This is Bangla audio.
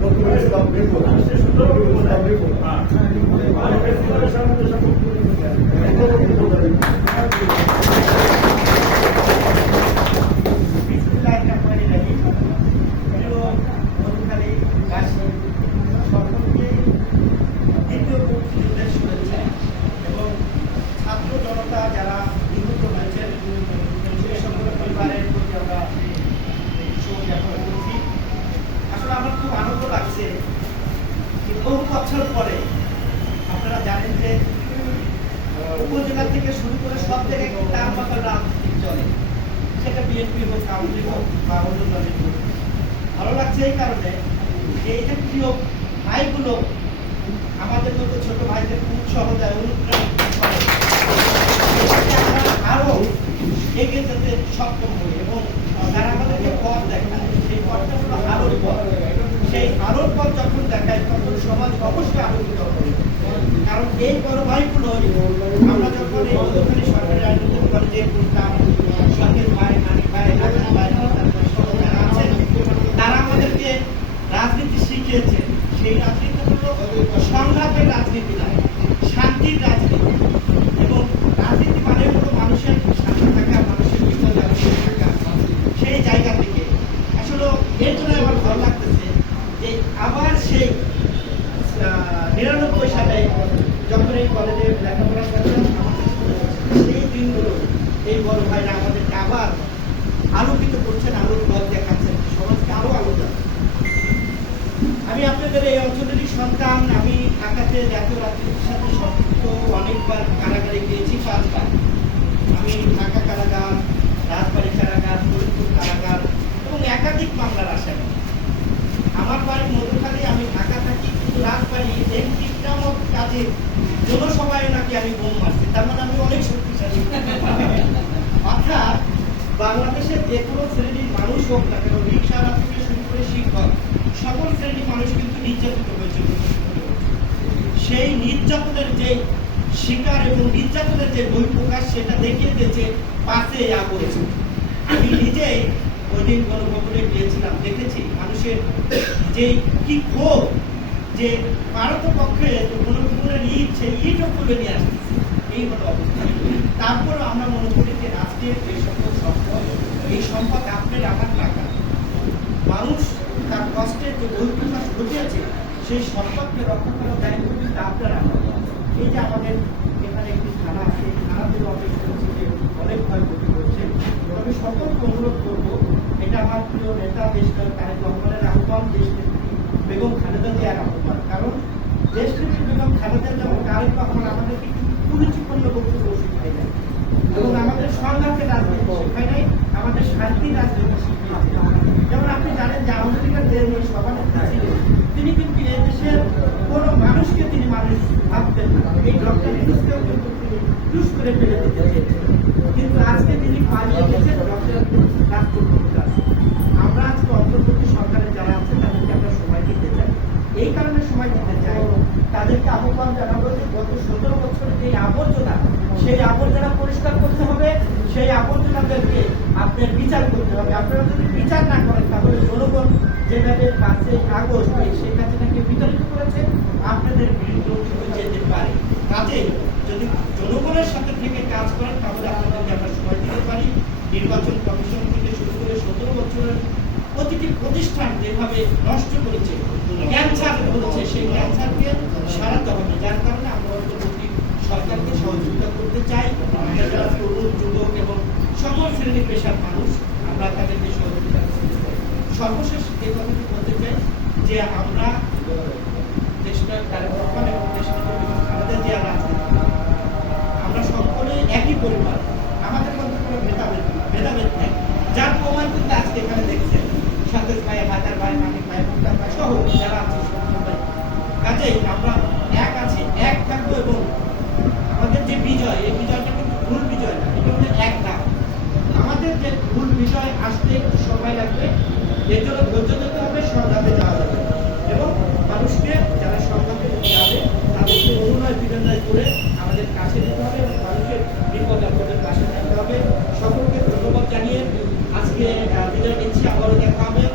ডকুমেন্ট ইসলাম বছর পরে আপনারা জানেন যে উপজেলা থেকে শুরু করে সব জায়গায় রাজনীতি চলে। সেটা বিএনপি হোক, আওয়ামী হোক বা অন্য দলের হোক। ভালো লাগছে এই কারণে যে এই প্রিয় ভাইগুলো আমাদের মতো ছোট ভাইদের উৎসাহ দেয় অনুপ্রাণিত করে, এটাকে আমরা আরও এগিয়ে যেতে সক্ষম হই এবং যারা আমাদেরকে পথ দেখায় সেই পথটা হলো আলোর পথ সেই আলোর যখন দেখায়, তখন সমাজ অবশ্যই আলোকিত হবে। কারণ এই বড় ভাইগুলো আমরা যখন এই সরকারি আয়োজিত কলেজে পড়তাম সংগীত ভাই মানিক ভাই রাজা ভাই তারপরে সহ যারা আছেন তারা আমাদেরকে রাজনীতি শিখিয়েছে সেই রাজনীতি হলো সংঘাতের রাজনীতি নয় শান্তির রাজনীতি এবং রাজনীতি মানে হলো মানুষের সাথে থাকা মানুষের বিচার থাকা সেই জায়গা থেকে আসলে এর জন্য আমার ভালো লাগতেছে যে আবার সেই আহ, নিরানব্বই সালে যখন এই কলেজে লেখাপড়া করতাম সেই দিনগুলো, এই বড় ভাইরা আমাদেরকে আবার আলোকিত করছেন, আলোর পথ দেখাচ্ছেন, সমাজকে আরও আলো আমি আপনাদের এই অঞ্চলেরই সন্তান, আমি ঢাকাতে জাতীয় রাজনীতির সেই নির্যাতনের যে শিকার এবং নির্যাতনের যে বহিঃপ্রকাশ সেটা দেখিয়ে দিয়েছে পাশে আগস্ট আমি নিজে ওই দিন গণভবনে গিয়েছিলাম, দেখেছি মানুষের যে কি ক্ষোভ যে ভারত পক্ষে গণভবনের ইট, সেই ইটও খুলে নিয়ে আসতেছে এই হলো অবস্থা। তারপর আমরা মনে করি যে রাষ্ট্রের এই সকল সম্পদ, এই সম্পদ আপনার আমার টাকা। মানুষ তার কষ্টের যে বহিঃপ্রকাশ ঘটিয়েছে, সেই সম্পদকে রক্ষা করার দায়িত্ব কিন্তু আপনার আমার এই যে আমাদের এখানে একটি থানা আছে, থানাতেও আমি শুনেছি যে অনেক ভয় ক্ষতি করছে তবে সকলকে অনুরোধ করব এটা আমার প্রিয় নেতা দেশ তারেক রহমানের আহ্বান দেশ নেত্রী বেগম খালেদা জিয়ার আহ্বান কারণ তিনি কিন্তু এই দেশের কোনো মানুষকে তিনি মানুষ ভাবতেন না। এই ডক্টর ইউনুসকেও কিন্তু আজকে তিনি পালিয়ে গেছেন, ডক্টর রাষ্ট্রপতি আমরা আজকে অন্তর্বর্তী সরকারে যারা আছে তাদেরকে আমরা সময় দিতে চাই এই কারণে সময় দিতে চাই তাদেরকে আহ্বান জানাব যে গত সতেরো বছরের যে আবর্জনা, সেই আবর্জনা পরিষ্কার করতে হবে, সেই আবর্জনাদেরকে আপনার বিচার করতে হবে। আপনারা যদি বিচার না করেন, তাহলে জনগণ যেভাবে কাগজ এই সেই কাজটাকে বিতরিত করেছে, আপনাদের বিরুদ্ধে যেতে পারে। কাজে যদি জনগণের সাথে থেকে কাজ করেন, তাহলে আপনাদেরকে আমরা সময় দিতে পারি। নির্বাচন কমিশন থেকে শুরু করে সতেরো বছরের প্রতিটি প্রতিষ্ঠান যেভাবে নষ্ট করেছে ক্যান্সার হচ্ছে সেই ক্যান্সারকে সারাতে হবে যার কারণে আমরা সরকারকে সহযোগিতা করতে চাই। তরুণ, যুবক এবং সকল শ্রেণি পেশার মানুষ, আমরা তাদেরকে সহযোগিতা করতে চাই। সর্বশেষ এই কথাটি বলতে চাই যে আমরা দেশটা তার এবং আমাদের যে রাজনীতি, আমরা সকলে একই পরিবার। আমাদের মধ্যে কোনো ভেদাভেদ ভেদাভেদ নেই। বিজয় এই বিজয়টা কিন্তু ভুল বিজয় এটা হচ্ছে এক ধাপ আমাদের যে ভুল বিজয় আসতে একটু সময় লাগবে। এর জন্য ধৈর্য ধরতে হবে, সংঘাতে যাওয়া যাবে এবং মানুষকে যারা সংঘাতে যাবে, তাদেরকে অনুনয় বিনয় করে আমাদের কাছে নিতে হবে এবং মানুষের বিপদ আপদের কাছে থাকতে হবে। সকলকে ধন্যবাদ জানিয়ে আজকে বিদায় নিচ্ছি। আবারও দেখা হবে।